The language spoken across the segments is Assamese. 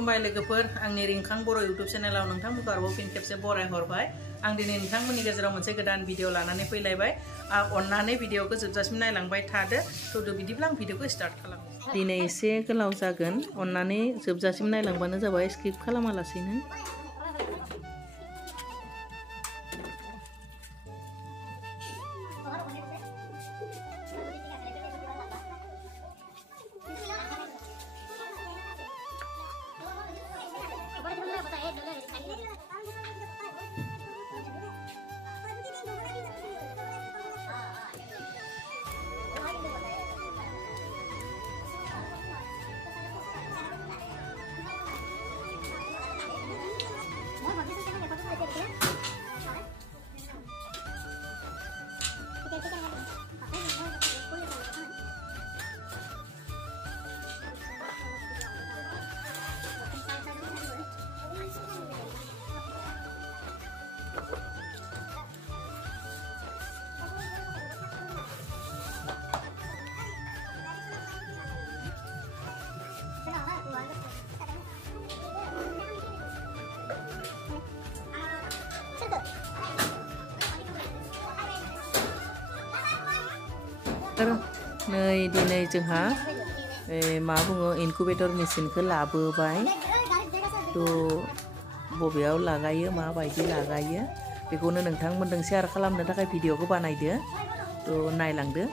खुलुमबाय लोगोफोर आंनि रिंखां बर' इउट्यूब चेनेलाव नोंथांमोनखौ आरोबाव फिन खेबसे बराय हरबाय आं दिनै नोंथांमोननि गेजेराव मोनसे गोदान भिडिअ लानानै फैलायबाय अन्नानै भिडिअखौ जोबजासिम नायलांबाय थादो थुदो बिदिब्ला आं भिडिअखौ स्टार्ट खालामो दिनै एसे गोलाव जागोन अन्नानै जोबजासिम नायलांबानो जाबाय स्किप खालामालासिनो नै दिनै जोंहा मा बुङो इनकुबेटर मेसिनखौ लाबोबाय थ' बबेयाव लागायो माबायदि लागायो बेखौनो नोंथांमोनजों शेयार खालामनो थाखाय भिडिअखौ बानायदो थ' नायलांदो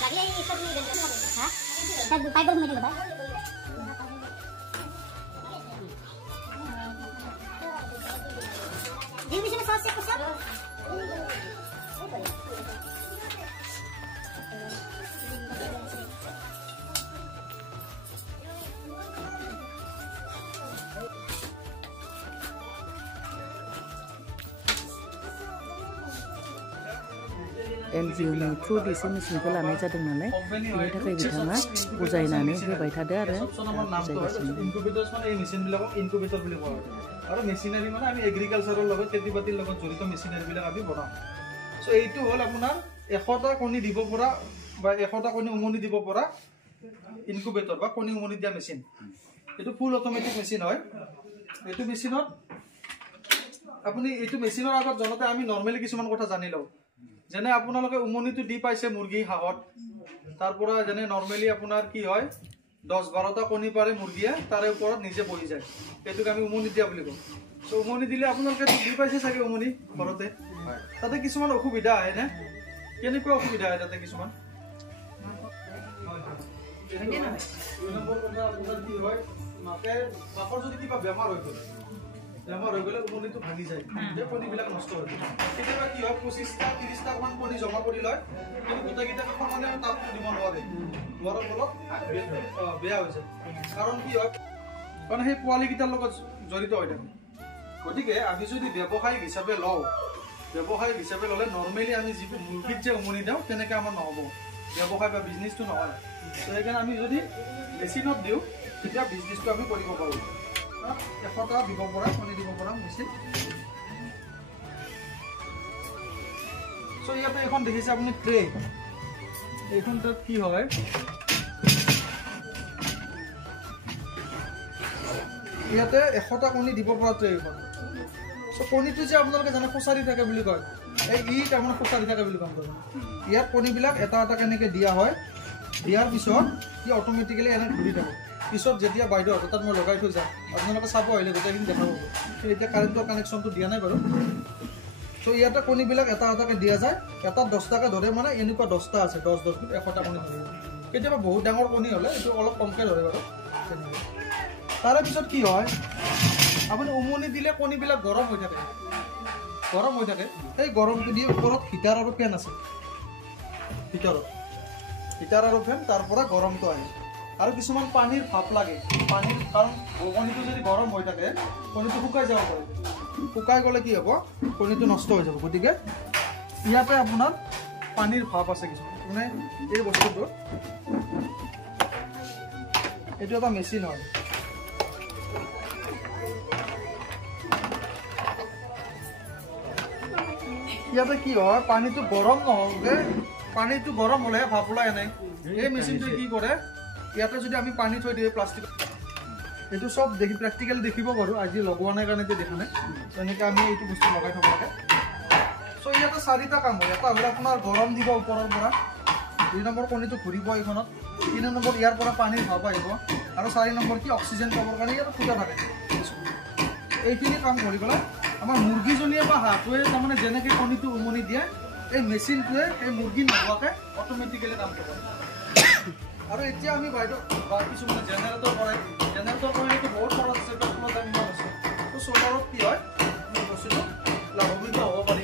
lagi ikut nih dan hah? Saya fiber mau juga, Pak. Dia bisa selesai pusat. NGO नि थ्रु दिस मेसिनखौ लानाय जादों नालाय बेनि थाखाय बिथाङा बुजायनानै होबाय थादो आरो बुजायगासिनो ইনকুবেটৰছ মানে এই মেচিন বিলাকক ইনকুবেটৰ বুলি কোৱা হয় আৰু মেচিনাৰী মানে আমি এগ্ৰিকালচাৰৰ লগত খেতি বাতিৰ লগত জড়িত মেচিনাৰী বিলাক আমি বনাওঁ সো এইটো হ'ল আপোনাৰ 100টা কণী দিব পৰা বা 100টা কণী উমনি দিব পৰা ইনকুবেটৰ বা কণী উমনি দিয়া মেচিন এইটো ফুল অটোমেটিক মেচিন হয় এইটো মেচিনত আপুনি এইটো মেচিনৰ আগত জনতে আমি নৰমালি কিছুমান কথা জানি লওঁ যেনে আপোনালোকে উমনিটো দি পাইছে মুৰ্গী হাঁহত তাৰ পৰা যেনে নৰমালি আপোনাৰ কি হয় 10-12টা কণী পাৰে মুৰ্গীয়ে তাৰে ওপৰত নিজে বহি যায় এটোক আমি উমনি দিয়া বুলি কওঁ সো উমনি দিলে আপোনালোকে দি পাইছে চাগে উমনি ঘৰতে তাতে কিছুমান অসুবিধা আহে না কেনেকুৱা অসুবিধা আহে তাতে কিছুমান নম্বৰ কথা আপোনাৰ কি হয় মাকে বাকৰ যদি কিবা বেমাৰ হৈ গ'ল বেমাৰ হৈ গ'লে উমনিটো ভাঙি যায় যে কণীবিলাক নষ্ট হৈ যায় কেতিয়াবা কি হয় 25টা 30টা মান কণী জমা কৰি লয় কিন্তু গোটেইকেইটাকে সমানে তাপটো দিব নোৱাৰে নোৱাৰাৰ ফলত বেয়া হৈ যায় কাৰণ কি হয় কাৰণ সেই পোৱালিকেইটাৰ লগত জড়িত হৈ থাকে গতিকে আমি যদি ব্যৱসায়িক হিচাপে লওঁ ব্যৱসায়িক হিচাপে ল'লে নৰ্মেলি আমি যিটো মুৰ্গীত যে উমনি দিওঁ তেনেকৈ আমাৰ নহ'ব ব্যৱসায় বা বিজনেছটো নহয় তো সেইকাৰণে আমি যদি মেচিনত দিওঁ তেতিয়া বিজনেছটো আমি কৰিব পাৰোঁ 100টা দিব পৰা কণী দিব পৰা মেচিন সো ইয়াতে এখন দেখিছে আপুনি ট্ৰে এইখন তাত কি হয় ইয়াতে 100টা কণী দিব পৰা ট্ৰে এখন সো কণীটো যে আপোনালোকে জানে খুচাৰি থাকে বুলি কয় এই তাৰমানে খুচাৰি থাকে বুলি কম ইয়াত কণীবিলাক এটা এটা কেনেকৈ দিয়া হয় দিয়াৰ পিছত ই অট'মেটিকেলি এনে ঘূৰি থাকে পিছত যেতিয়া বাইদেউ তাত মই লগাই থৈ যাম আপোনালোকে চাব আহিলে গোটেইখিনি দেখা পাব কিন্তু এতিয়া কাৰেণ্টৰ কানেকশ্যনটো দিয়া নাই বাৰু সো ইয়াতে কণীবিলাক এটা এটাকৈ দিয়া যায় এটা 10টাকৈ ধৰে মানে এনেকুৱা 10টা আছে 10 100টা কণী ধৰে কেতিয়াবা বহুত ডাঙৰ কণী হ'লে এইটো অলপ কমকৈ ধৰে বাৰু তাৰে পিছত কি হয় আপুনি উমনি দিলে কণীবিলাক গৰম হৈ থাকে সেই গৰমটো দিয়ে ওপৰত হিটাৰ আৰু ফেন আছে ভিতৰত হিটাৰ আৰু ফেন তাৰ পৰা গৰমটো আহে আৰু কিছুমান পানীৰ ভাপ লাগে পানীৰ কাৰণ কণীটো যদি গৰম হৈ থাকে কণীটো শুকাই যাব পাৰে শুকাই গ'লে কি হ'ব কণীটো নষ্ট হৈ যাব গতিকে ইয়াতে আপোনাৰ পানীৰ ভাপ আছে কিছুমান মানে এই বস্তুটো এইটো এটা মেচিন হয় ইয়াতে কি হয় পানীটো গৰম নহওঁতে পানীটো গৰম হ'লে ভাপ ওলাই আনে এই মেচিনটোৱে কি কৰে ইয়াতে যদি আমি পানী থৈ দিওঁ প্লাষ্টিক এইটো চব দেখি প্ৰেক্টিকেলি দেখিব পাৰোঁ আজি লগোৱা নাই কাৰণে দেখা নাই তেনেকৈ আমি এইটো বস্তু লগাই থ'ব লাগে চ' ইয়াতে 4টা কাম হয় এটা হ'ল আপোনাৰ গৰম দিব ওপৰৰ পৰা 2 নম্বৰ কণীটো ঘূৰিব এইখনত 3 নম্বৰ ইয়াৰ পৰা পানীৰ ভাপ আহিব আৰু 4 নম্বৰ কি অক্সিজেন পাবৰ কাৰণে ইয়াতে ফুটা থাকে এইখিনি কাম কৰি পেলাই আমাৰ মুৰ্গীজনীয়ে বা হাঁহটোৱে তাৰমানে যেনেকৈ কণীটো উমনি দিয়ে এই মেচিনটোৱে এই মুৰ্গী নোহোৱাকৈ অট'মেটিকেলি কামটো কৰে আৰু এতিয়া আমি বাইদেউ বা কিছুমানে জেনেৰেটৰ কৰে জেনেৰেটৰ কৰিলেতো বহুত খৰচ আছে পেট্ৰলৰ দাম ইমান আছে তো চ'লাৰত কি হয় বস্তুটো লাভান্বিত হ'ব পাৰি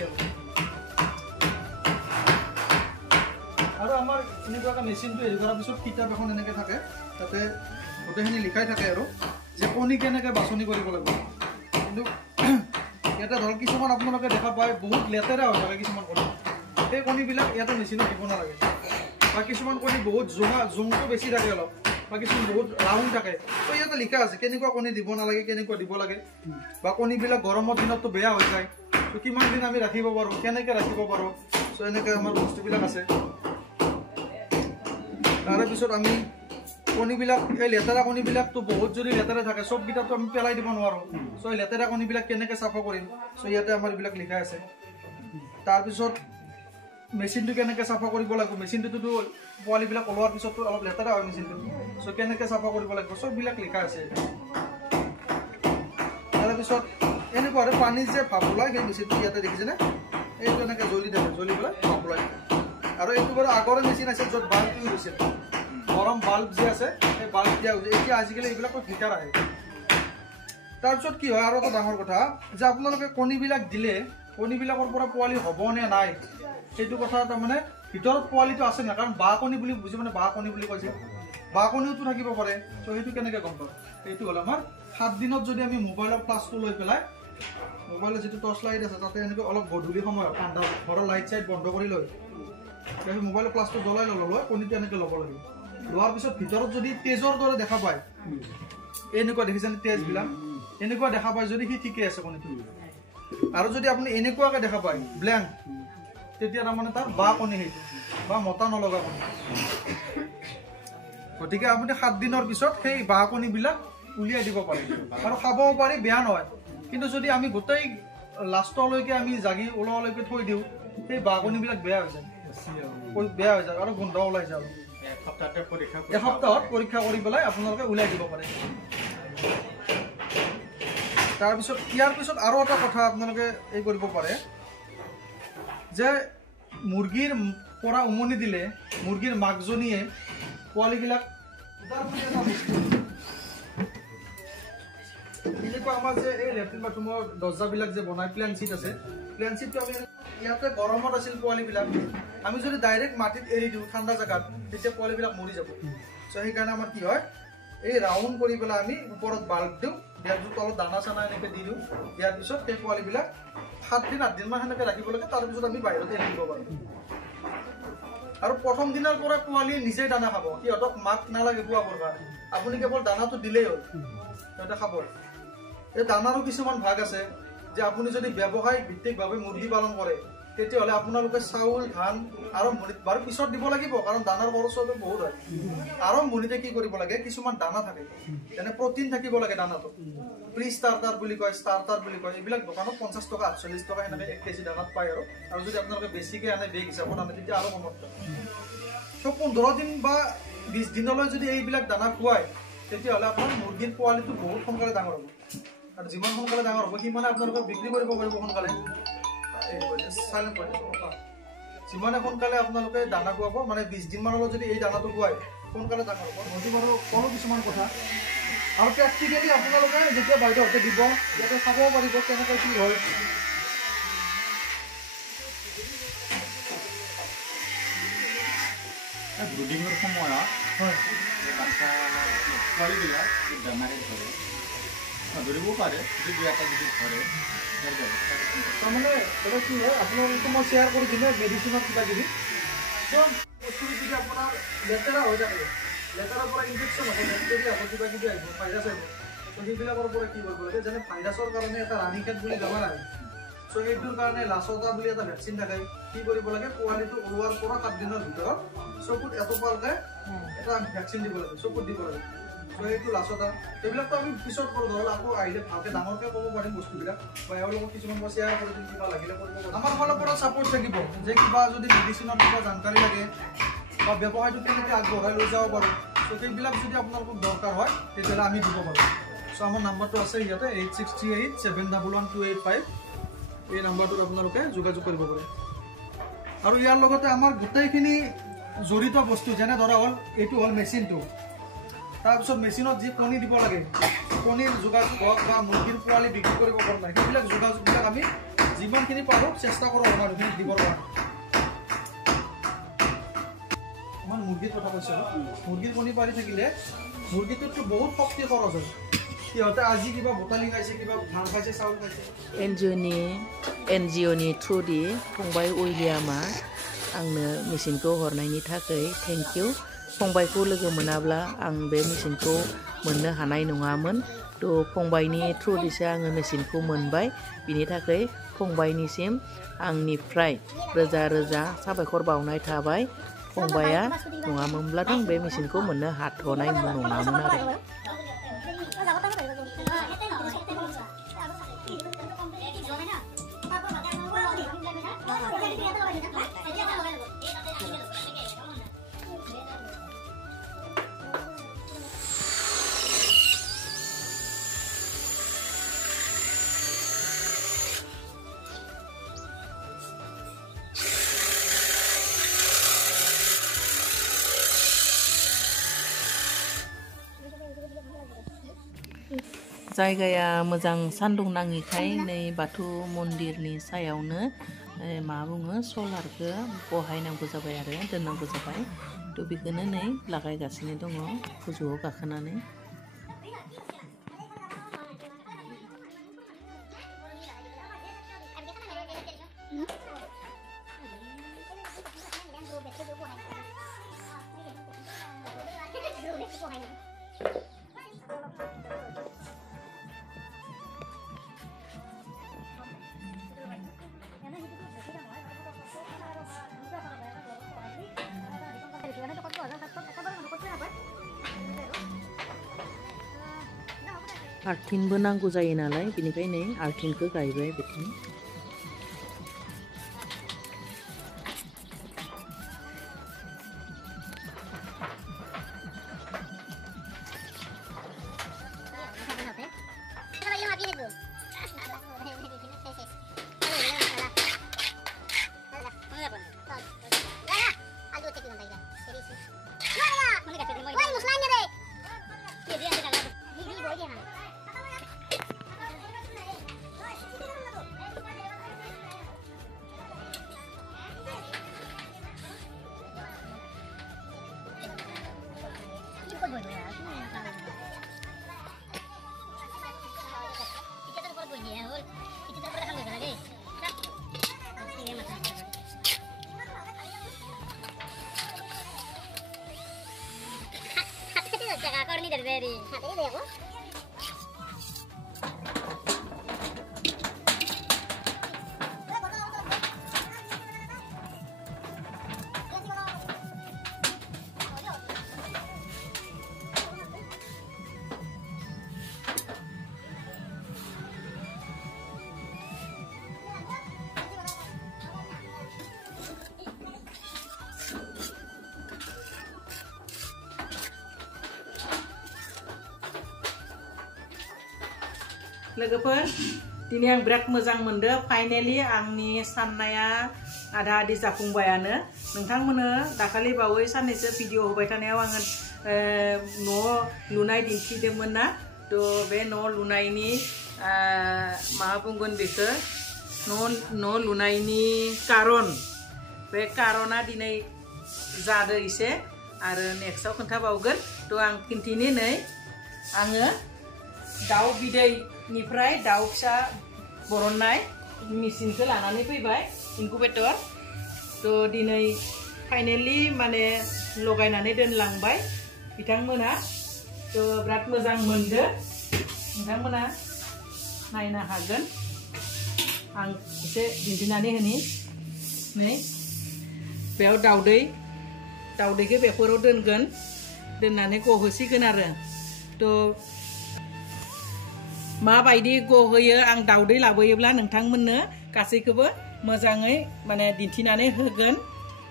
আৰু আমাৰ এনেকুৱাকৈ মেচিনটো হেৰি কৰাৰ পিছত কিতাপ এখন এনেকৈ থাকে তাতে গোটেইখিনি লিখাই থাকে আৰু যে কণী কেনেকৈ বাছনি কৰিব লাগিব কিন্তু ইয়াতে ধৰক কিছুমান আপোনালোকে দেখা পায় বহুত লেতেৰা হৈ থাকে কিছুমান কণী সেই কণীবিলাক ইয়াতে মেচিনত দিব নালাগে বা কিছুমান কণী বহুত জোংটো বেছি থাকে অলপ বা কিছুমান বহুত ৰাউণ্ড থাকে তো ইয়াতে লিখা আছে কেনেকুৱা কণী দিব নালাগে কেনেকুৱা দিব লাগে বা কণীবিলাক গৰমৰ দিনততো বেয়া হৈ যায় তো কিমান দিন আমি ৰাখিব পাৰোঁ কেনেকৈ ৰাখিব পাৰোঁ চ' এনেকৈ আমাৰ বস্তুবিলাক আছে তাৰপিছত আমি কণীবিলাক এই লেতেৰা কণীবিলাকতো বহুত যদি লেতেৰা থাকে চবকেইটাতো আমি পেলাই দিব নোৱাৰোঁ চ' এই লেতেৰা কণীবিলাক কেনেকৈ চাফা কৰিম চ' ইয়াতে আমাৰ এইবিলাক লিখা আছে তাৰপিছত মেচিনটো কেনেকৈ চাফা কৰিব লাগিব মেচিনটোতো পোৱালিবিলাক ওলোৱাৰ পিছতো অলপ লেতেৰা হয় মেচিনটো চ' কেনেকৈ চাফা কৰিব লাগিব চববিলাক লিখা আছে তাৰপিছত এনেকুৱা আৰু পানী যে ভাপ ওলায় সেই মেচিনটো ইয়াতে দেখিছেনে এইটো এনেকৈ জ্বলি থাকে জ্বলি পেলাই ভাপ ওলায় আৰু এইটো বাৰু আগৰে মেচিন আছে য'ত বাল্ব ইউজ হৈছিল গৰম বাল্ব যে আছে সেই বাল্ব দিয়া হৈছে এতিয়া আজিকালি এইবিলাকত হিটাৰ আহে তাৰপিছত কি হয় আৰু এটা ডাঙৰ কথা যে আপোনালোকে কণীবিলাক দিলে কণীবিলাকৰ পৰা পোৱালি হ'ব নে নাই সেইটো কথা তাৰমানে ভিতৰত পোৱালিটো আছে নাই কাৰণ বাঁহ কণী বুলি বুজি মানে বাঁহ কণী বুলি কৈছে বাঁহ কণীওতো থাকিব পাৰে ত' সেইটো কেনেকৈ গম পাম সেইটো হ'ল আমাৰ 7 দিনত যদি আমি মোবাইলৰ ফ্লাছটো লৈ পেলাই মোবাইলৰ যিটো টৰ্চ লাইট আছে তাতে এনেকৈ অলপ গধূলি সময়ত ঠাণ্ডা ঘৰৰ লাইট চাইট বন্ধ কৰি লৈ সেই মোবাইলৰ ফ্লাছটো জ্বলাই ল'লোঁ কণীটো এনেকৈ ল'ব লাগিব লোৱাৰ পিছত ভিতৰত যদি তেজৰ দৰে দেখা পায় এনেকুৱা দেখিছেনে তেজবিলাক এনেকুৱা দেখা পায় যদি সি ঠিকে আছে কণীটো আৰু যদি আপুনি এনেকুৱাকৈ দেখা পায় ব্লেংক তেতিয়া তাৰমানে তাৰ বাঁহ কণী সেইটো বা মতা নলগা কণী গতিকে আপুনি 7 দিনৰ পিছত সেই বাঁহ কণীবিলাক উলিয়াই দিব পাৰে আৰু খাবও পাৰি বেয়া নহয় কিন্তু যদি আমি গোটেই লাষ্টলৈকে আমি জাগি ওলোৱালৈকে থৈ দিওঁ সেই বাঁহ কণীবিলাক বেয়া হৈ যায় আৰু গোন্ধ ওলাই যায় এসপ্তাহত পৰীক্ষা কৰি পেলাই আপোনালোকে উলিয়াই দিব পাৰে তাৰপিছত ইয়াৰ পিছত আৰু এটা কথা আপোনালোকে এই কৰিব পাৰে যে মুৰ্গীৰ পৰা উমনি দিলে মুৰ্গীৰ মাকজনীয়ে পোৱালিবিলাক এনেকুৱা আমাৰ যে এই লেট্ৰিন বাথৰুমৰ দৰ্জাবিলাক যে বনাই প্লেন চিট আছে প্লেন চিটটো আমি ইয়াতে গৰমত আছিল পোৱালিবিলাক আমি যদি ডাইৰেক্ট মাটিত এৰি দিওঁ ঠাণ্ডা জেগাত তেতিয়া পোৱালিবিলাক মৰি যাব চ' সেইকাৰণে আমাৰ কি হয় এই ৰাউণ্ড কৰি পেলাই আমি ওপৰত বাল্ব দিওঁ দিয়াৰ পিছত তলত দানা চানা এনেকৈ দি দিওঁ দিয়াৰ পিছত সেই পোৱালিবিলাক 7 দিন 8 দিনমান সেনেকৈ ৰাখিব লাগে তাৰপিছত আমি বাহিৰতে এৰি দিব পাৰোঁ আৰু প্ৰথম দিনৰ পৰা পোৱালিয়ে নিজেই দানা খাব সিহঁতক মাক নালাগে খুৱাবৰ কাৰণে আপুনি কেৱল দানাটো দিলেই হ'ল সিহঁতে খাব এই দানাৰো কিছুমান ভাগ আছে যে আপুনি যদি ব্যৱসায়িক ভিত্তিকভাৱে মুৰ্গী পালন কৰে তেতিয়াহ'লে আপোনালোকে চাউল ধান আৰম্ভণিত বাৰু পিছত দিব লাগিব কাৰণ দানাৰ খৰচটো বহুত হয় আৰম্ভণিতে কি কৰিব লাগে কিছুমান দানা থাকে যেনে প্ৰটিন থাকিব লাগে দানাটো প্ৰি ষ্টাৰ্টাৰ বুলি কয় এইবিলাক দোকানত 50 টকা 48 টকা এনেকৈ 1 কেজি দানাত পায় আৰু যদি আপোনালোকে বেছিকৈ আনে বেগ হিচাপত আনে তেতিয়া আৰু কমত চ' 15 দিন বা 20 দিনলৈ যদি এইবিলাক দানা খুৱায় তেতিয়াহ'লে আপোনাৰ মুৰ্গীৰ পোৱালিটো বহুত সোনকালে ডাঙৰ হ'ব আৰু যিমান সোনকালে ডাঙৰ হ'ব সিমানে আপোনালোকে বিক্ৰী কৰিব পাৰিব সোনকালে যিমানে সোনকালে আপোনালোকে দানা খুৱাব মানে 20 দিনমানলৈ যদি এই দানাটো খুৱায় সোনকালে ডাঙৰ হ'ব নদী বাৰু কোনো কিছুমান কথা আৰু প্ৰেক্টিকেলি আপোনালোকে যেতিয়া বাইদেউহঁতে দিব ইয়াতে চাব পাৰিব কেনেকৈ কি হয় ব্ৰুডিঙৰ সময়ত হয় বাচ্চা পোৱালিবিলাক বেমাৰে ধৰে ধৰিবও পাৰে যদি দুই এটা যদি ধৰে ইয়াৰ ব্যৱস্থা তাৰমানে এটা কি হয় আপোনালোকে মই শ্বেয়াৰ কৰি দিলে মেডিচিনৰ কিবা কিবি চব বস্তু যদি আপোনাৰ লেতেৰা হৈ থাকে লেতেৰাৰ পৰা ইনফেকশ্যন হ'ব বেক্টেৰিয়া হ'ব কিবা কিবি আহিব ভাইৰাছ আহিব ত' সেইবিলাকৰ পৰা কি কৰিব লাগে যেনে ভাইৰাছৰ কাৰণে এটা ৰাণীক্ষেত বুলি বেমাৰ আহে চ' সেইটোৰ কাৰণে লাচতা বুলি এটা ভেকচিন থাকে কি কৰিব লাগে পোৱালিটো ওলোৱাৰ পৰা 7 দিনৰ ভিতৰত চকুত এটোপালকৈ এটা ভেকচিন দিব লাগে চকুত দিব লাগে চ' সেইটো লাচতা সেইবিলাকতো আমি পিছত কৰোঁ ধৰক আকৌ আহিলে ভালকৈ ডাঙৰকৈ ক'ব পাৰিম বস্তুবিলাক বা এওঁলোকক কিছুমান মই শ্বেয়াৰ কৰি দিম কিবা লাগিলে কৰিব পাৰিম আমাৰ ফালৰ পৰা ছাপোৰ্ট থাকিব যে কিবা যদি মেডিচিনৰ কিবা জানকাৰী লাগে বা ব্যৱসায়টো কেনেকৈ আগবঢ়াই লৈ যাব পাৰোঁ চ' সেইবিলাক যদি আপোনালোকক দৰকাৰ হয় তেতিয়াহ'লে আমি দিব পাৰোঁ চ' আমাৰ নাম্বাৰটো আছে ইয়াতে 8638711285 এই নাম্বাৰটোত আপোনালোকে যোগাযোগ কৰিব পাৰে আৰু ইয়াৰ লগতে আমাৰ গোটেইখিনি জড়িত বস্তু যেনে ধৰা হ'ল এইটো হ'ল মেচিনটো তাৰপিছত মেচিনত যি কণী দিব লাগে কণীৰ যোগাযোগ হওক বা মুৰ্গীৰ পোৱালি বিক্ৰী কৰিব পৰা নাই সেইবিলাক যোগাযোগবিলাক আমি যিমানখিনি পাৰোঁ চেষ্টা কৰোঁ মানুহখিনিক দিবৰ কাৰণে আমাৰ মুৰ্গীৰ কথা কৈছে মুৰ্গীৰ কণী পাৰি থাকিলে মুৰ্গীটোততো বহুত শক্তি খৰচ হয় সিহঁতে আজি কিবা বুটালি খাইছে কিবা ধান খাইছে চাউল খাইছে NGOनि थ्रुदि फंबाय उइलियामा आंनो मेसिनखौ हरनायनि थाखाय थेंक इउ फंबायखौ लोगो मोनाब्ला आं बे मेसिनखौ मोननो हानाय नङामोन थ' फंबायनि थ्रुदिसो आङो मेसिनखौ मोनबाय बिनि थाखाय फंबायनिसिम आंनिफ्राय रोजा रोजा साबायखर बावनाय थाबाय फंबाया नङामोनब्लाथ' आं बे मेसिनखौ मोननो हाथ'नाय नङामोन आरो जायगाया मोजां सान्दुं नाङिखाय नै बाथौ मन्दिरनि सायावनो मा बुङो सलारखौ बहायनांगौ जाबाय आरो दोननांगौ जाबाय थ' बेखौनो नै लागायगासिनो दङ गोजौआव गाखोनानै आर्थिंबो नांगौ जायो नालाय बेनिखायनो आर्थिंखौ गायबाय बिदिनो लोगोफोर दिनै आं बिराद मोजां मोनदों फाइनाली आंनि साननाया आधा आधि जाफुंबायानो नोंथांमोननो दाखालि बावै साननैसो भिडिअ होबाय थानायाव आङो न' लुनाय दिन्थिदोंमोन ना थ' बे न' लुनायनि मा बुंगोन बेखौ न' लुनायनि कारन बे कारना दिनै जादों एसे आरो नेक्स्टआव खोन्थाबावगोन थ' आं खिन्थिनि नै आङो दाउ बिदैनिफ्राय दाउ फिसा बरननाय मेचिनखौ लानानै फैबाय इनकुबेटर थ' दिनै फाइनेलि माने लगायनानै दोनलांबाय बिथांमोना थ' बिराद मोजां मोनदो नोंथांमोना नायनो हागोन आं एसे दिन्थिनानै होनि नै बेयाव दाउदैखौ बेफोराव दोनगोन दोननानै गहोसिगोन आरो थ' माबायदि गहोयो आं दाउदै लाबोयोब्ला नोंथांमोननो गासैखौबो मोजाङै माने दिन्थिनानै होगोन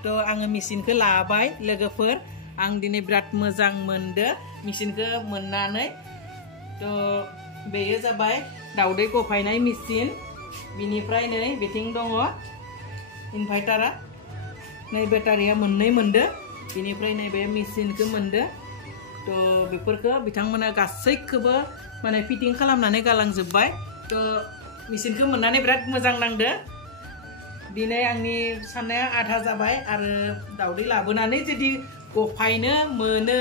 थ' आङो मेचिनखौ लाबाय लोगोफोर आं दिनै बिराद मोजां मोनदो मेचिनखौ मोननानै थ' बेयो जाबाय दाउदै गफायनाय मेचिन बिनिफ्राय नै बिथिं दङ इनभार्टारा नै बेटारिया मोननै मोनदो बिनिफ्राय नैबे मेचिनखौ मोनदो थ' बेफोरखौ बिथांमोना गासैखौबो माने फिटिं खालामनानै गालांजोब्बाय थ' मेचिनखौ मोननानै बिराद मोजां नांदो दिनै आंनि साननाया आधा जाबाय आरो दाउदै लाबोनानै जुदि गफायनो मोनो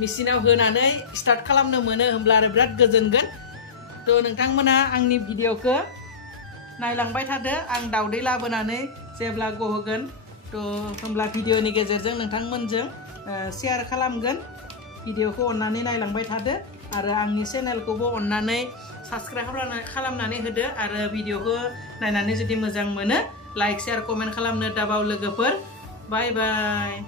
मेचिनाव होनानै स्टार्ट खालामनो मोनो होमब्ला आरो बिराद गोजोनगोन थ' नोंथांमोना आंनि भिडिअखौ नायलांबाय थादो आं दाउदै लाबोनानै जेब्ला गहोगोन थ' होमब्ला भिडिअनि गेजेरजों नोंथांमोनजों शेयार खालामगोन भिडिअखौ अननानै नायलांबाय थादो आरो आंनि चेनेलखौबो अननानै साबस्क्राइब खालामनानै होदो आरो भिडिअखौ नायनानै जुदि मोजां मोनो लाइक शेयार कमेन्ट खालामनो दाबाव लोगोफोर बाय बाय